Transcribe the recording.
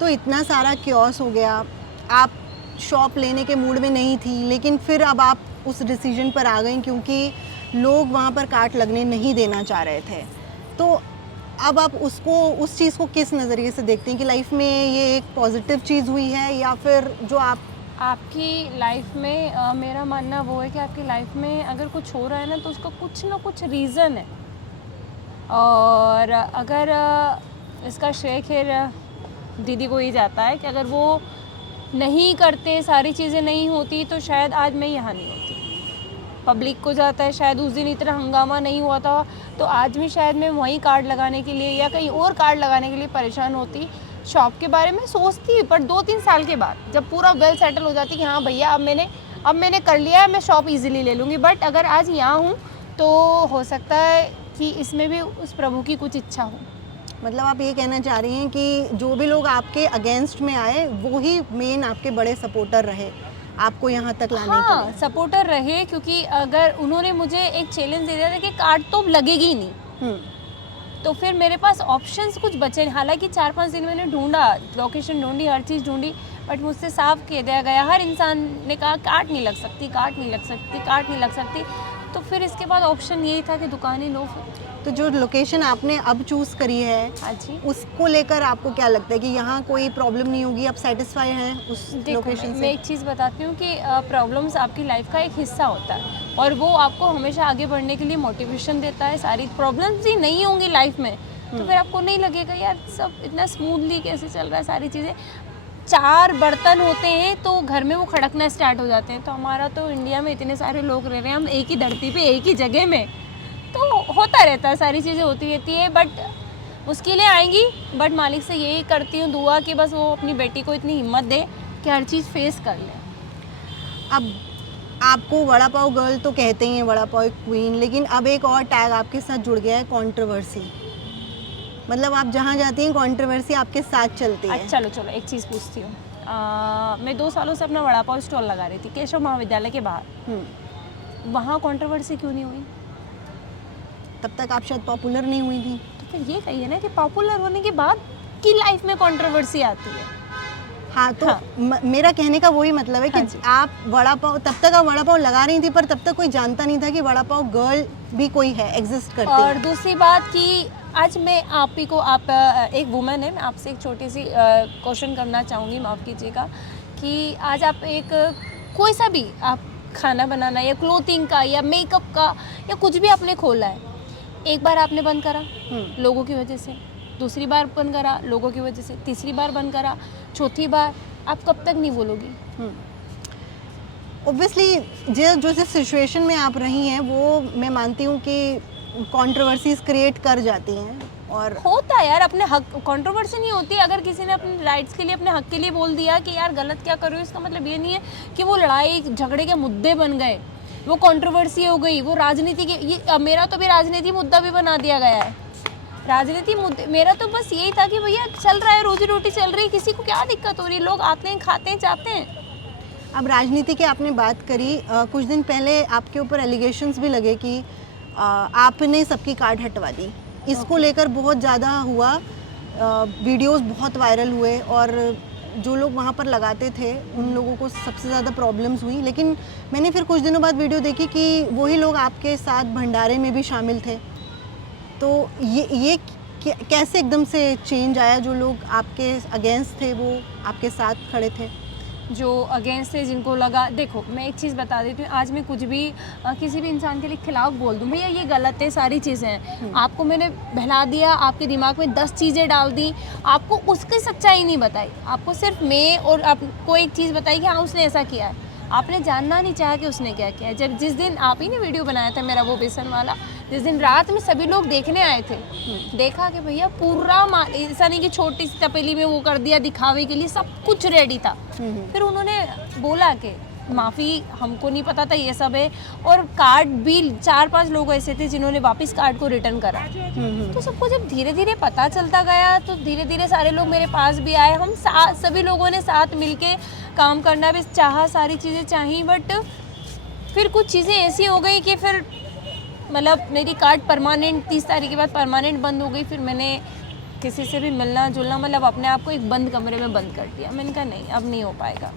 तो इतना सारा क्योस हो गया, आप शॉप लेने के मूड में नहीं थी, लेकिन फिर अब आप उस डिसीजन पर आ गई क्योंकि लोग वहाँ पर काट लगने नहीं देना चाह रहे थे। तो अब आप उसको, उस चीज़ को किस नज़रिए से देखते हैं कि लाइफ में ये एक पॉजिटिव चीज़ हुई है, या फिर जो आप आपकी लाइफ में मेरा मानना वो है कि आपकी लाइफ में अगर कुछ हो रहा है ना तो उसका कुछ ना कुछ रीज़न है। और अगर इसका श्रेय खैर दीदी को ही जाता है कि अगर वो नहीं करते, सारी चीज़ें नहीं होती तो शायद आज मैं यहाँ नहीं होती। पब्लिक को जाता है, शायद उस दिन इतना हंगामा नहीं हुआ था तो आज भी शायद मैं वहीं कार्ड लगाने के लिए या कहीं और कार्ड लगाने के लिए परेशान होती। शॉप के बारे में सोचती, पर 2-3 साल के बाद जब पूरा वेल सेटल हो जाती कि हाँ भैया अब मैंने कर लिया है, मैं शॉप इजीली ले लूँगी। बट अगर आज यहाँ हूँ तो हो सकता है कि इसमें भी उस प्रभु की कुछ इच्छा हो। मतलब आप ये कहना चाह रही हैं कि जो भी लोग आपके अगेंस्ट में आए वो ही मेन आपके बड़े सपोर्टर रहे आपको यहाँ तक लाने के हाँ, लिए? सपोर्टर रहे, क्योंकि अगर उन्होंने मुझे एक चैलेंज दे दिया था कि कार्ड तो लगेगी ही नहीं, तो फिर मेरे पास ऑप्शंस कुछ बचे नहीं। हालांकि 4-5 दिन मैंने ढूंढा, लोकेशन ढूंढी, हर चीज़ ढूंढी, बट मुझसे साफ कह दिया गया, हर इंसान ने कहा कार्ड नहीं लग सकती, कार्ड नहीं लग सकती, कार्ड नहीं लग सकती। तो फिर इसके बाद ऑप्शन यही था कि दुकानें लो। तो जो लोकेशन आपने अब चूज़ करी है, हाँ जी, उसको लेकर आपको क्या लगता है कि यहाँ कोई प्रॉब्लम नहीं होगी, आप सेटिस्फाई हैं उस लोकेशन मैं से? एक चीज़ बताती हूँ कि प्रॉब्लम्स आपकी लाइफ का एक हिस्सा होता है और वो आपको हमेशा आगे बढ़ने के लिए मोटिवेशन देता है। सारी प्रॉब्लम्स ही नहीं होंगी लाइफ में तो फिर आपको नहीं लगेगा यार सब इतना स्मूथली कैसे चल रहा है, सारी चीज़ें। 4 बर्तन होते हैं तो घर में वो खड़कना स्टार्ट हो जाते हैं। तो हमारा तो इंडिया में इतने सारे लोग रह रहे हैं, हम एक ही धरती पे एक ही जगह में, तो होता रहता है, सारी चीज़ें होती रहती है। बट मुश्किलें आएंगी, बट मालिक से यही करती हूँ दुआ कि बस वो अपनी बेटी को इतनी हिम्मत दे कि हर चीज़ फेस कर ले। अब आपको वड़ा पाव गर्ल तो कहते ही हैं, वड़ा पाव क्वीन, लेकिन अब एक और टैग आपके साथ जुड़ गया है, कंट्रोवर्सी। मतलब आप जहाँ जाती हैं कंट्रोवर्सी आपके साथ चलती है। अच्छा चलो एक चीज़ पूछती हूँ। मैं 2 सालों से अपना वड़ा पाव स्टॉल लगा रही थी केशव महाविद्यालय के बाहर, वहाँ कंट्रोवर्सी क्यों नहीं हुई? तब तक आप शायद पॉपुलर नहीं हुई थी। तो फिर ये कहिए ना कि पॉपुलर होने के बाद की लाइफ में कंट्रोवर्सी आती है। हाँ, तो हाँ। मेरा कहने का वही मतलब है कि हाँ जी। आप वड़ा पाव, तब तक आप वड़ा पाव लगा रही थी पर तब तक कोई जानता नहीं था कि वड़ा पाव गर्ल भी कोई है, एग्जिस्ट करती और है। दूसरी बात कि आज मैं आप ही को, आप एक वुमेन है, मैं आपसे एक छोटी सी क्वेश्चन करना चाहूँगी, माफ़ कीजिएगा, कि आज आप एक कोई सा भी आप खाना बनाना या क्लोथिंग का या मेकअप का या कुछ भी आपने खोला है, एक बार आपने बंद करा लोगों की वजह से, दूसरी बार बंद करा लोगों की वजह से, तीसरी बार बंद करा, चौथी बार, आप कब तक नहीं बोलोगी? ऑब्वियसली जो जिस सिचुएशन में आप रही हैं वो मैं मानती हूँ कि कंट्रोवर्सीज क्रिएट कर जाती हैं। और होता है यार, अपने हक, कंट्रोवर्सी नहीं होती अगर किसी ने अपने राइट्स के लिए, अपने हक के लिए बोल दिया कि यार गलत क्या कर रहे हो, इसका मतलब ये नहीं है कि वो लड़ाई झगड़े के मुद्दे बन गए, वो कंट्रोवर्सी हो गई, वो राजनीति के, ये मेरा तो भी राजनीति मुद्दा भी बना दिया गया है। राजनीति मुद्दे, मेरा तो बस यही था कि भैया चल रहा है, रोजी रोटी चल रही है, किसी को क्या दिक्कत हो रही है, लोग आते हैं, खाते हैं, जाते हैं। अब राजनीति की आपने बात करी, कुछ दिन पहले आपके ऊपर एलिगेशंस भी लगे कि आपने सबकी कार्ड हटवा दी। इसको लेकर बहुत ज़्यादा हुआ, वीडियोस बहुत वायरल हुए और जो लोग वहाँ पर लगाते थे उन लोगों को सबसे ज़्यादा प्रॉब्लम्स हुई। लेकिन मैंने फिर कुछ दिनों बाद वीडियो देखी कि वही लोग आपके साथ भंडारे में भी शामिल थे। तो ये कैसे एकदम से चेंज आया? जो लोग आपके अगेंस्ट थे वो आपके साथ खड़े थे? जो अगेंस्ट है, जिनको लगा, देखो मैं एक चीज़ बता देती हूँ, आज मैं कुछ भी किसी भी इंसान के लिए खिलाफ बोल दूँ, भैया ये गलत है, सारी चीज़ें हैं, आपको मैंने बहला दिया, आपके दिमाग में 10 चीज़ें डाल दी, आपको उसकी सच्चाई नहीं बताई, आपको सिर्फ मैं और आपको एक चीज़ बताई कि हाँ उसने ऐसा किया है, आपने जानना नहीं चाहा कि उसने क्या किया है। जब जिस दिन आप ही ने वीडियो बनाया था मेरा वो बेसन वाला, जिस दिन रात में सभी लोग देखने आए थे, देखा कि भैया पूरा ऐसा नहीं कि छोटी सी तपेली में वो कर दिया दिखावे के लिए, सब कुछ रेडी था। फिर उन्होंने बोला कि माफ़ी, हमको नहीं पता था ये सब है, और कार्ड भी 4-5 लोग ऐसे थे जिन्होंने वापस कार्ड को रिटर्न करा। तो सबको जब धीरे धीरे पता चलता गया तो धीरे धीरे सारे लोग मेरे पास भी आए, हम सभी लोगों ने साथ मिलके काम करना भी चाहा, सारी चीज़ें चाही, बट फिर कुछ चीज़ें ऐसी हो गई कि फिर मतलब मेरी कार्ड परमानेंट 30 तारीख के बाद परमानेंट बंद हो गई। फिर मैंने किसी से भी मिलना जुलना, मतलब अपने आप को एक बंद कमरे में बंद कर दिया। मैंने कहा नहीं, अब नहीं हो पाएगा।